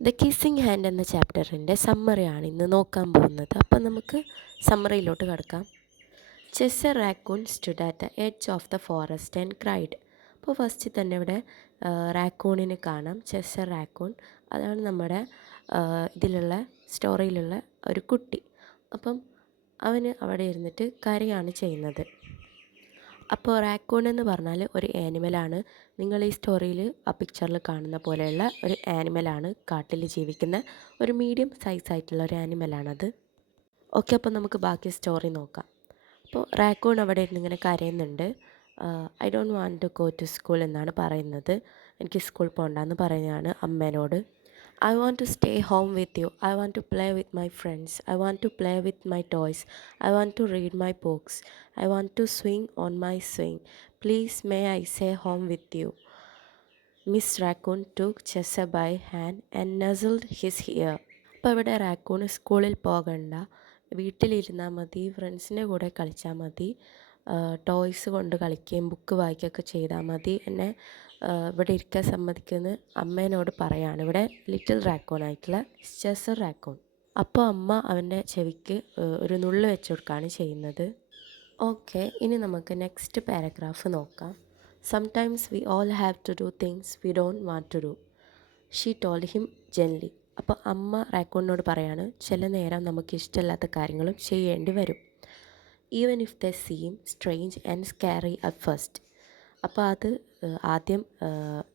The kissing hand എന്ന ചാപ്റ്ററിൻ്റെ സമ്മറിയാണ് ഇന്ന് നോക്കാൻ പോകുന്നത്. അപ്പം നമുക്ക് സമ്മറിയിലോട്ട് കിടക്കാം. ചെസ്സ Raccoon stood at the edge of the forest and cried. അപ്പോൾ ഫസ്റ്റ് തന്നെ ഇവിടെ റാക്കൂണിനെ കാണാം. ചെസ്സ റാക്കൂൺ, അതാണ് നമ്മുടെ ഇതിലുള്ള സ്റ്റോറിയിലുള്ള ഒരു കുട്ടി. അപ്പം അവന് അവിടെ ഇരുന്നിട്ട് കരയാണ് ചെയ്യുന്നത്. അപ്പോൾ റാക്കൂൺ എന്ന് പറഞ്ഞാൽ ഒരു ആനിമലാണ്. നിങ്ങൾ ഈ സ്റ്റോറിയിൽ ആ പിക്ചറിൽ കാണുന്ന പോലെയുള്ള ഒരു ആനിമലാണ്. കാട്ടിൽ ജീവിക്കുന്ന ഒരു മീഡിയം സൈസായിട്ടുള്ള ഒരു ആനിമലാണത്. ഓക്കെ, അപ്പോൾ നമുക്ക് ബാക്കി സ്റ്റോറി നോക്കാം. അപ്പോൾ റാക്കൂൺ അവിടെ ഇരുന്ന് ഇങ്ങനെ കരയുന്നുണ്ട്. I don't want to go to school എന്നാണ് പറയുന്നത്. എനിക്ക് സ്കൂൾ പോകണ്ടെന്ന് പറയുന്നതാണ് അമ്മേനോട്. I want to stay home with you. I want to play with my friends. I want to play with my toys. I want to read my books. I want to swing on my swing. Please may I stay home with you. Miss Raccoon took Cheshire by hand and nuzzled his ear. അപ്പോൾ ഇവിടെ raccoon സ്കൂളിൽ പോകണ്ട, വീട്ടിലിരുന്നാൽ മതി, ഫ്രണ്ട്സിൻ്റെ കൂടെ കളിച്ചാൽ മതി, toys കൊണ്ട് കളിക്കുകയും ബുക്ക് വായിക്കുകയൊക്കെ ചെയ്താൽ മതി, എന്നെ ഇവിടെ ഇരിക്കാൻ സമ്മതിക്കുമെന്ന് അമ്മേനോട് പറയാണ്. ഇവിടെ ലിറ്റിൽ റാക്കൂൺ ആയിട്ടുള്ള ചെസർ റാക്കൂൺ. അപ്പോൾ അമ്മ അവൻ്റെ ചെവിക്ക് ഒരു നുള്ള് വെച്ച് കൊടുക്കുകയാണ് ചെയ്യുന്നത്. ഓക്കെ, ഇനി നമുക്ക് നെക്സ്റ്റ് പാരഗ്രാഫ് നോക്കാം. Sometimes we all have to do things we don't want to do, she told him gently. അപ്പോൾ അമ്മ റാക്കൂണിനോട് പറയാണ്, ചില നേരം നമുക്ക് ഇഷ്ടമില്ലാത്ത കാര്യങ്ങളും ചെയ്യേണ്ടി വരും. Even if they seem strange and scary at first. അപ്പോൾ അത് ആദ്യം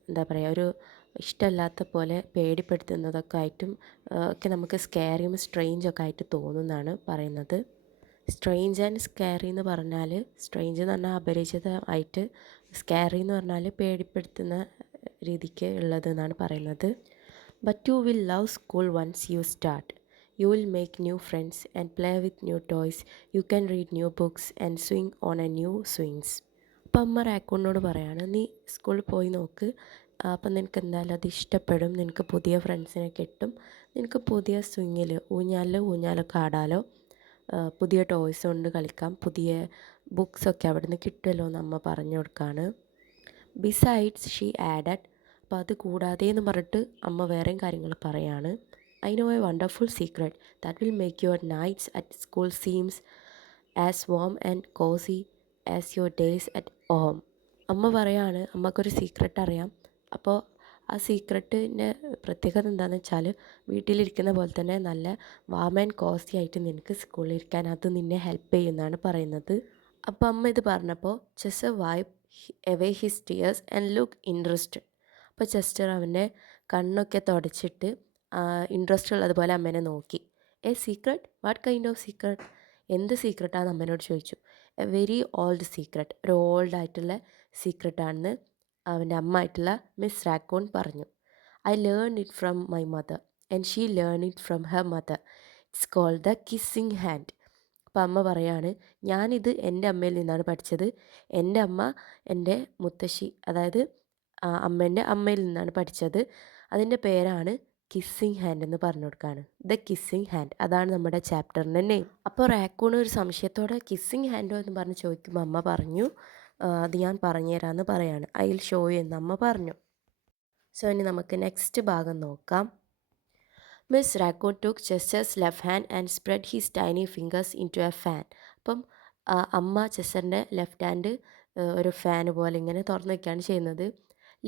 എന്താ പറയുക, ഒരു ഇഷ്ടമല്ലാത്ത പോലെ പേടിപ്പെടുത്തുന്നതൊക്കെ ആയിട്ടും ഒക്കെ നമുക്ക് സ്കാരിയും സ്ട്രേഞ്ചൊക്കെ ആയിട്ട് തോന്നുന്നതാണ് പറയുന്നത്. സ്ട്രേഞ്ച് ആൻഡ് സ്കാരി എന്ന് പറഞ്ഞാൽ, സ്ട്രേഞ്ച് എന്ന് പറഞ്ഞാൽ അപരിചിതമായിട്ട്, സ്കാരി എന്ന് പറഞ്ഞാൽ പേടിപ്പെടുത്തുന്ന രീതിക്ക് ഉള്ളത് എന്നാണ് പറയുന്നത്. But you will love school once you start. You will make new friends and play with new toys. You can read new books and swing on a new swings. അപ്പം അമ്മ റാക്കൂണിനോട് പറയാണ്, നീ സ്കൂളിൽ പോയി നോക്ക്, അപ്പം നിനക്ക് എന്തായാലും അത് ഇഷ്ടപ്പെടും, നിനക്ക് പുതിയ ഫ്രണ്ട്സിനെ കിട്ടും, നിനക്ക് പുതിയ സ്വിങ്ങിൽ ഊഞ്ഞാലൊക്കെ ആടാലോ, പുതിയ ടോയ്സ് കൊണ്ട് കളിക്കാം, പുതിയ ബുക്സൊക്കെ അവിടെ നിന്ന് കിട്ടുമല്ലോ എന്ന് അമ്മ പറഞ്ഞു കൊടുക്കുകയാണ്. Besides she added. അപ്പോൾ അത് കൂടാതെ എന്ന് പറഞ്ഞിട്ട് അമ്മ വേറെയും കാര്യങ്ങൾ പറയാണ്. I know a wonderful secret that will make your nights at school seems as warm and cosy as your days at home. അമ്മ പറയാണ്, അമ്മക്കൊരു സീക്രട്ട് അറിയാം. അപ്പോൾ ആ സീക്രട്ടിൻ്റെ പ്രത്യേകത എന്താണെന്ന് വെച്ചാൽ, വീട്ടിലിരിക്കുന്ന പോലെ തന്നെ നല്ല വാം ആൻഡ് കോസി ആയിട്ട് നിനക്ക് സ്കൂളിലിരിക്കാൻ അത് നിന്നെ ഹെൽപ്പ് ചെയ്യുമെന്നാണ് പറയുന്നത്. അപ്പോൾ അമ്മ ഇത് പറഞ്ഞപ്പോൾ Chester wipe away his tears and look interested. അപ്പോൾ ചെസ്റ്റർ അവൻ്റെ കണ്ണൊക്കെ തുടച്ചിട്ട് ഇൻട്രസ്റ്റ് ഉള്ളതുപോലെ അമ്മേനെ നോക്കി. A secret? What kind of secret? എന്ത് സീക്രട്ടാണെന്ന് അമ്മേനോട് ചോദിച്ചു. എ വെരി ഓൾഡ് സീക്രട്ട്, ഒരു ഓൾഡ് ആയിട്ടുള്ള സീക്രട്ടാണെന്ന് അവൻ്റെ അമ്മ ആയിട്ടുള്ള മിസ് റാക്കൂൺ പറഞ്ഞു. I learn it from my mother and she learn it from her mother. It's called the kissing hand. അപ്പം അമ്മ പറയാണ്, ഞാനിത് എൻ്റെ അമ്മയിൽ നിന്നാണ് പഠിച്ചത്. എൻ്റെ അമ്മ എൻ്റെ മുത്തശ്ശി, അതായത് അമ്മേൻ്റെ അമ്മയിൽ നിന്നാണ് പഠിച്ചത്. അതിൻ്റെ പേരാണ് കിസ്സിങ് ഹാൻഡ് എന്ന് പറഞ്ഞു കൊടുക്കുകയാണ്. ദ കിസ്സിങ് ഹാൻഡ്, അതാണ് നമ്മുടെ ചാപ്റ്ററിൻ്റെ നെയിം. അപ്പോൾ റാക്കൂൺ ഒരു സംശയത്തോടെ കിസ്സിങ് ഹാൻഡോ എന്ന് പറഞ്ഞ് ചോദിക്കുമ്പോൾ അമ്മ പറഞ്ഞു, അത് ഞാൻ പറഞ്ഞുതരാമെന്ന് പറയാണ്. ഐ വിൽ ഷോ യു എന്ന് അമ്മ പറഞ്ഞു. സോ ഇനി നമുക്ക് നെക്സ്റ്റ് ഭാഗം നോക്കാം. Miss Raccoon took Chester's left hand and spread his tiny fingers into a fan. അപ്പം അമ്മ ചെസ്റ്ററിൻ്റെ ലെഫ്റ്റ് ഹാൻഡ് ഒരു ഫാൻ പോലെ ഇങ്ങനെ തുറന്നു വയ്ക്കുകയാണ് ചെയ്യുന്നത്.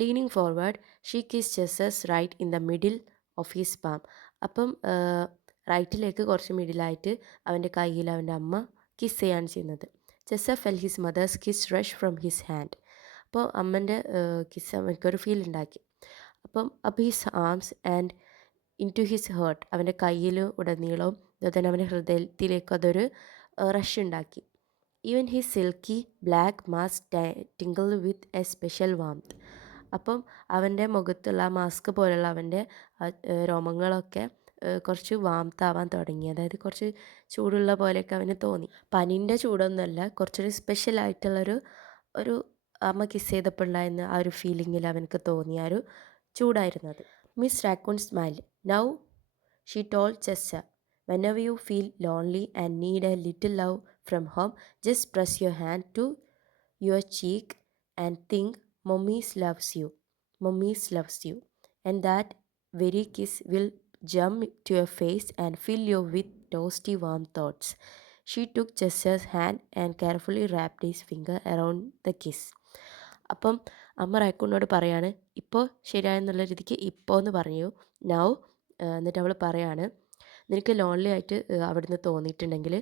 Leaning forward she kiss Chester's right in the middle of his palm. അപ്പം റൈറ്റിലേക്ക് കുറച്ച് മിഡിലായിട്ട് അവൻ്റെ കയ്യിൽ അവൻ്റെ അമ്മ കിസ് ചെയ്യാണ് ചെയ്യുന്നത്. Chester felt his mother's kiss rush from his hand. അപ്പോൾ അമ്മൻ്റെ കിസ് അവനക്കൊരു ഫീൽ ഉണ്ടാക്കി. അപ്പം his arms and into his heart, അവൻ്റെ കയ്യിൽ ഉടനീളവും അതുപോലെ തന്നെ അവൻ്റെ ഹൃദയത്തിലേക്ക് അതൊരു റഷ് ഉണ്ടാക്കി. Even his silky black mask twinkle with a special warmth. അപ്പം അവൻ്റെ മുഖത്തുള്ള ആ മാസ്ക് പോലുള്ള അവൻ്റെ രോമങ്ങളൊക്കെ കുറച്ച് വാംത്താവാൻ തുടങ്ങി, അതായത് കുറച്ച് ചൂടുള്ള പോലെയൊക്കെ അവന് തോന്നി. പനീൻ്റെ ചൂടൊന്നുമല്ല, കുറച്ചൊരു സ്പെഷ്യലായിട്ടുള്ളൊരു ഒരു അമ്മ കിസ് ചെയ്തപ്പോൾ ഉണ്ടായിരുന്ന ആ ഒരു ഫീലിങ്ങിൽ അവനക്ക് തോന്നിയ ആ ഒരു ചൂടായിരുന്നത്. Miss Raccoon smiled. Now she told Chester, whenever you feel lonely and need a little love from home, just press your hand to your cheek and think Mummy's loves you. Mummy's loves you. And that very kiss will jump to your face and fill you with toasty warm thoughts. She took Chester's hand and carefully wrapped his finger around the kiss. അപ്പം അമ്മ റാക്കൂണിനോട് പറയാണ്, ഇപ്പോൾ ശരിയായെന്നുള്ള രീതിക്ക് ഇപ്പോൾ എന്ന് പറഞ്ഞു. Now എന്നിട്ട് അവൾ പറയാണ്, നിനക്ക് ലോൺലി ആയിട്ട് അവിടുന്ന് തോന്നിയിട്ടുണ്ടെങ്കിൽ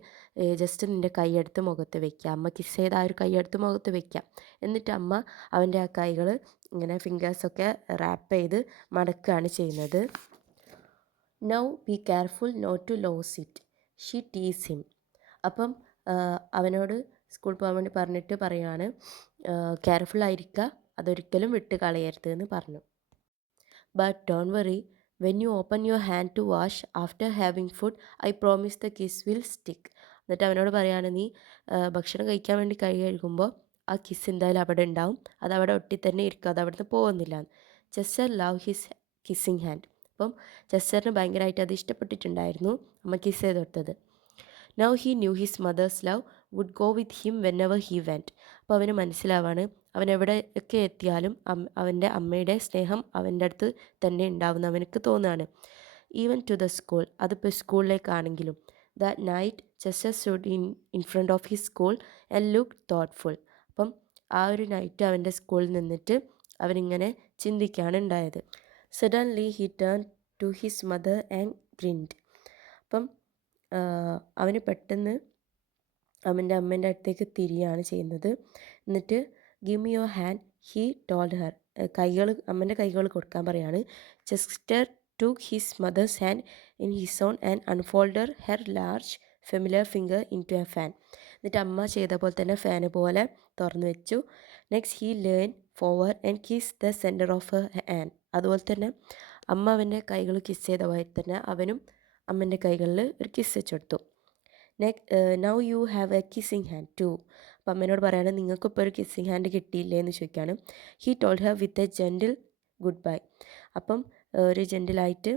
ജസ്റ്റ് നിൻ്റെ കൈയെടുത്ത് മുഖത്ത് വെക്കുക. അമ്മ കിസ് ചെയ്ത ആ ഒരു കൈയെടുത്ത് മുഖത്ത് വെക്കുക. എന്നിട്ട് അമ്മ അവൻ്റെ ആ കൈകൾ ഇങ്ങനെ ഫിംഗേഴ്സൊക്കെ റാപ്പ് ചെയ്ത് മടക്കുകയാണ് ചെയ്യുന്നത്. Now be careful not to lose it, she teased him. അപ്പം അവനോട് സ്കൂൾ പോകാൻ വേണ്ടി പറഞ്ഞിട്ട് പറയുകയാണ്, കെയർഫുള്ളായിരിക്കുക, അതൊരിക്കലും വിട്ട് കളയരുത് എന്ന് പറഞ്ഞു. But don't worry, when you open your hand to wash after having food I promise the kiss will stick. എന്നിട്ട് അവനോട് പറയുകയാണ്, നീ ഭക്ഷണം കഴിക്കാൻ വേണ്ടി കൈ കഴുകുമ്പോൾ ആ കിസ് എന്തായാലും അവിടെ ഉണ്ടാവും, അതവിടെ ഒട്ടി തന്നെ ഇരിക്കും, അത് അവിടുന്ന് പോകുന്നില്ല. Chester love his kissing hand. അപ്പം ചെസ്റ്ററിന് ഭയങ്കരമായിട്ട് അത് ഇഷ്ടപ്പെട്ടിട്ടുണ്ടായിരുന്നു അമ്മ കിസ് ചെയ്ത് കൊടുത്തത്. Now he knew his mother's love would go with him whenever he went. അപ്പോൾ അവന് മനസ്സിലാവാണ്, അവൻ എവിടെയൊക്കെ എത്തിയാലും അവൻ്റെ അമ്മയുടെ സ്നേഹം അവൻ്റെ അടുത്ത് തന്നെ ഉണ്ടാവുമെന്ന് അവനക്ക് തോന്നുകയാണ്. ഈവൻ ടു ദ സ്കൂൾ, അതിപ്പോൾ സ്കൂളിലേക്കാണെങ്കിലും. That night Chester stood in front of his school and look thoughtful. അപ്പം ആ ഒരു നൈറ്റ് അവൻ്റെ സ്കൂളിൽ നിന്നിട്ട് അവനിങ്ങനെ ചിന്തിക്കുകയാണ് ഉണ്ടായത്. Suddenly he turn to his mother and grinned. അപ്പം അവന് പെട്ടെന്ന് അവൻ്റെ അമ്മേൻ്റെ അടുത്തേക്ക് തിരിയാണ് ചെയ്യുന്നത്. എന്നിട്ട് give me your hand he told her. അമ്മേൻ്റെ കൈകൾ കൊടുക്കാൻ പറയാണ്. Chester took his mother's hand in his own and unfolded her large familiar finger into a fan. എന്നിട്ട് അമ്മ ചെയ്ത പോലെ തന്നെ ഫാന് പോലെ തുറന്നു വെച്ചു. Next he learn forward and kiss the centre of her hand. അതുപോലെ തന്നെ അമ്മ അവൻ്റെ കൈകൾ കിസ് ചെയ്ത പോലെ തന്നെ അവനും അമ്മൻ്റെ കൈകളിൽ ഒരു കിസ് വെച്ച് കൊടുത്തു. Now you have a kissing hand too. അപ്പം അമ്മേനോട് പറയാണ്, നിങ്ങൾക്കിപ്പോൾ ഒരു കിസ്സിങ് ഹാൻഡ് കിട്ടിയില്ലേ എന്ന് ചോദിക്കുകയാണ്. He told her with a gentle good bye. അപ്പം ഒരു ജെൻറ്റിലായിട്ട്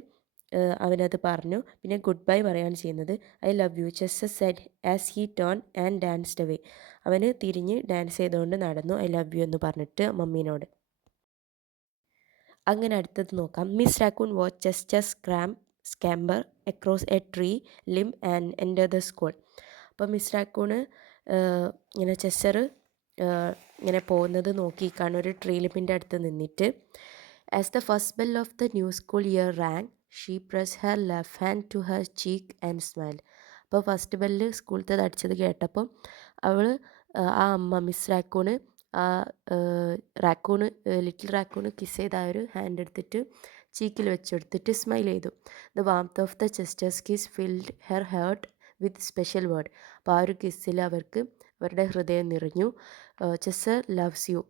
അവനത് പറഞ്ഞു. പിന്നെ ഗുഡ് ബൈ പറയുകയാണ് ചെയ്യുന്നത്. I love you Chester Z as he turn and danced away. അവന് തിരിഞ്ഞ് ഡാൻസ് ചെയ്തുകൊണ്ട് നടന്നു ഐ ലവ് യു എന്ന് പറഞ്ഞിട്ട് മമ്മീനോട്. അങ്ങനെ അടുത്തത് നോക്കാം. Miss Raccoon watch Chester scamper across a tree limb and enter the school. അപ്പോൾ മിസ് റാക്കൂണ് ഇങ്ങനെ ചെസ്റ്റർ ഇങ്ങനെ പോകുന്നത് നോക്കിക്കാണ് ഒരു ട്രീ ലിമ്പിൻ്റെ അടുത്ത് നിന്നിട്ട്. As the first bell of the new school year rang she press her left hand to her cheek and smile. അപ്പോൾ first bell സ്കൂളത്തെ അടിച്ചത് കേട്ടപ്പം അവൾ ആ അമ്മ Miss Raccoon little raccoon kiss ചെയ്ത ആ ഒരു ഹാൻഡ് എടുത്തിട്ട് ചീക്കിൽ വെച്ചെടുത്തിട്ട് സ്മൈൽ ചെയ്തു. The warmth of the Chester's kiss filled her heart with special word. അപ്പോൾ ആ ഒരു കിസ്സിൽ അവരുടെ ഹൃദയം നിറഞ്ഞു. Chester loves you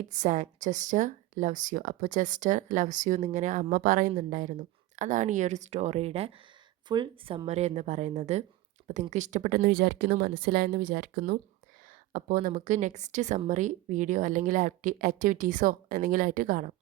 it San, Chester loves you. അപ്പോൾ ചെസ്റ്റർ ലവ്സ് യു എന്നിങ്ങനെ അമ്മ പറയുന്നുണ്ടായിരുന്നു. അതാണ് ഈ ഒരു സ്റ്റോറിയുടെ ഫുൾ സമ്മറി എന്ന് പറയുന്നത്. അപ്പോൾ നിങ്ങൾക്ക് ഇഷ്ടപ്പെട്ടെന്ന് വിചാരിക്കുന്നു, മനസ്സിലായെന്ന് വിചാരിക്കുന്നു. അപ്പോൾ നമുക്ക് നെക്സ്റ്റ് സമ്മറി വീഡിയോ അല്ലെങ്കിൽ ആക്ടിവിറ്റീസോ എന്തെങ്കിലും ആയിട്ട് കാണാം.